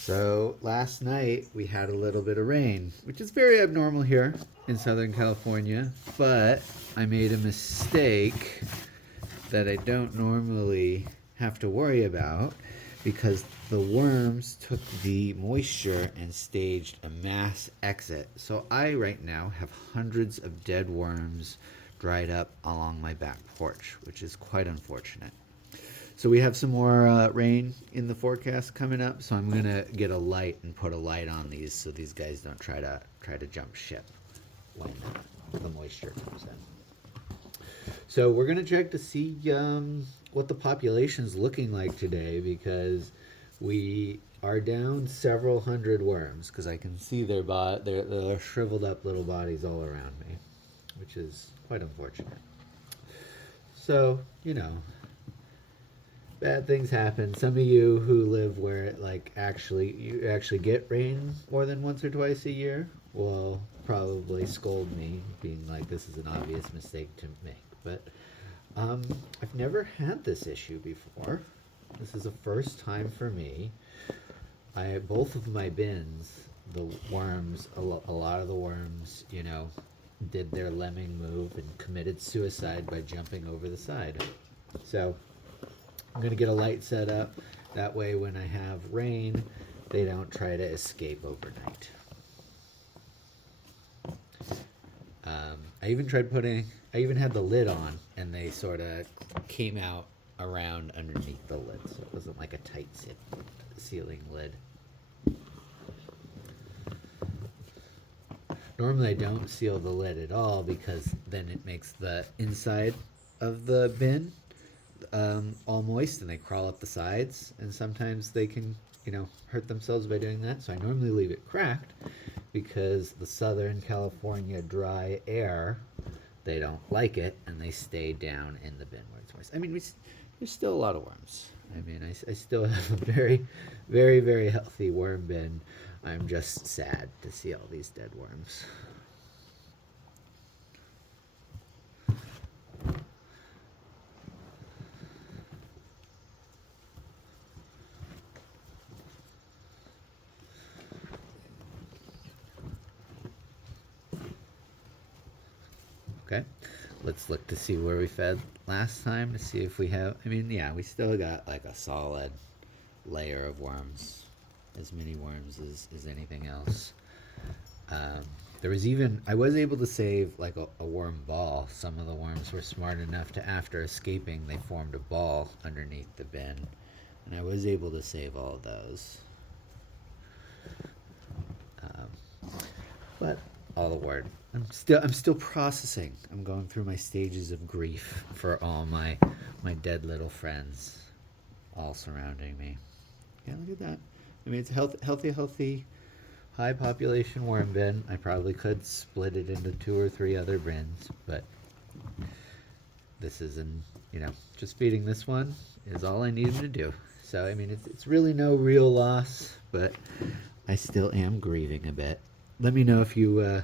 So last night we had a little bit of rain, which is very abnormal here in Southern California, but I made a mistake that I don't normally have to worry about because the worms took the moisture and staged a mass exit. So I right now have hundreds of dead worms dried up along my back porch, which is quite unfortunate. So we have some more rain in the forecast coming up. So I'm gonna get a light and put a light on these so these guys don't try to jump ship when the moisture comes in. So we're gonna check to see what the population's looking like today because we are down several hundred worms because I can see their shriveled up little bodies all around me, which is quite unfortunate. So bad things happen. Some of you who live where it you actually get rain more than once or twice a year will probably scold me, being like this is an obvious mistake to make. But I've never had this issue before. This is a first time for me. Both of my bins, the worms, a lot of the worms, did their lemming move and committed suicide by jumping over the side. So I'm going to get a light set up. That way when I have rain, they don't try to escape overnight. I even had the lid on, and they sort of came out around underneath the lid, so it wasn't like a tight sealing lid. Normally I don't seal the lid at all because then it makes the inside of the bin all moist and they crawl up the sides, and sometimes they can hurt themselves by doing that. So I normally leave it cracked because the Southern California dry air, they don't like it and they stay down in the bin where it's moist. I mean, there's still a lot of worms. I mean, I still have a very, very, very healthy worm bin. I'm just sad to see all these dead worms. Okay, let's look to see where we fed last time to see if we have, we still got like a solid layer of worms, as many worms as anything else. I was able to save like a worm ball. Some of the worms were smart enough to, after escaping, they formed a ball underneath the bin, and I was able to save all of those. But all the word, I'm still processing. I'm going through my stages of grief for all my dead little friends, all surrounding me. Yeah, look at that. I mean, it's a healthy, high population worm bin. I probably could split it into 2 or 3 other bins, but this is just feeding this one is all I needed to do. So I mean, it's really no real loss, but I still am grieving a bit. Let me know if you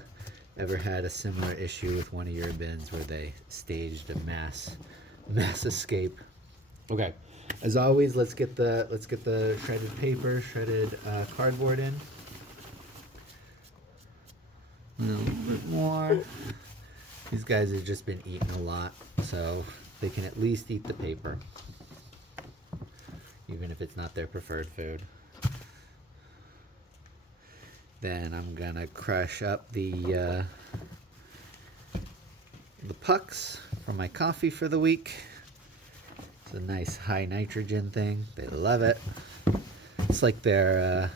ever had a similar issue with one of your bins where they staged a mass escape. Okay, as always, let's get the shredded paper, shredded cardboard in. A little bit more. These guys have just been eating a lot, so they can at least eat the paper, even if it's not their preferred food. Then I'm gonna crush up the pucks for my coffee for the week. It's a nice high nitrogen thing. They love it. It's like their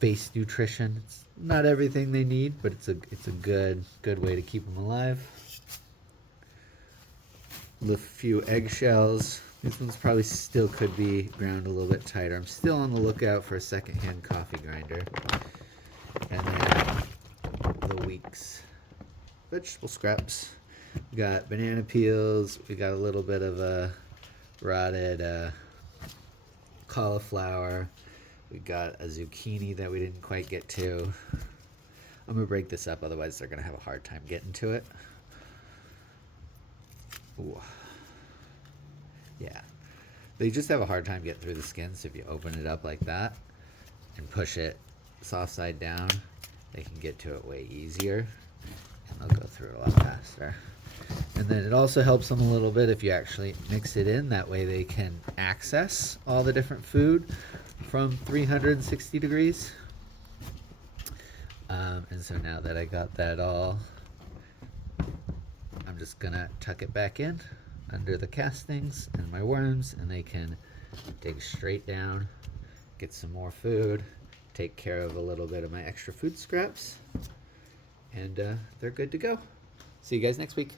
base nutrition. It's not everything they need, but it's a good way to keep them alive. A few eggshells. These ones probably still could be ground a little bit tighter. I'm still on the lookout for a secondhand coffee grinder. And then the week's vegetable scraps. We got banana peels. We got a little bit of a rotted cauliflower. We got a zucchini that we didn't quite get to. I'm going to break this up, otherwise they're going to have a hard time getting to it. Ooh. Yeah. They just have a hard time getting through the skin, so if you open it up like that, and push it soft side down, they can get to it way easier, and they'll go through a lot faster. And then it also helps them a little bit if you actually mix it in. That way they can access all the different food from 360 degrees. And so now that I got that all, I'm just gonna tuck it back in under the castings and my worms, and they can dig straight down, get some more food, take care of a little bit of my extra food scraps, and they're good to go. See you guys next week.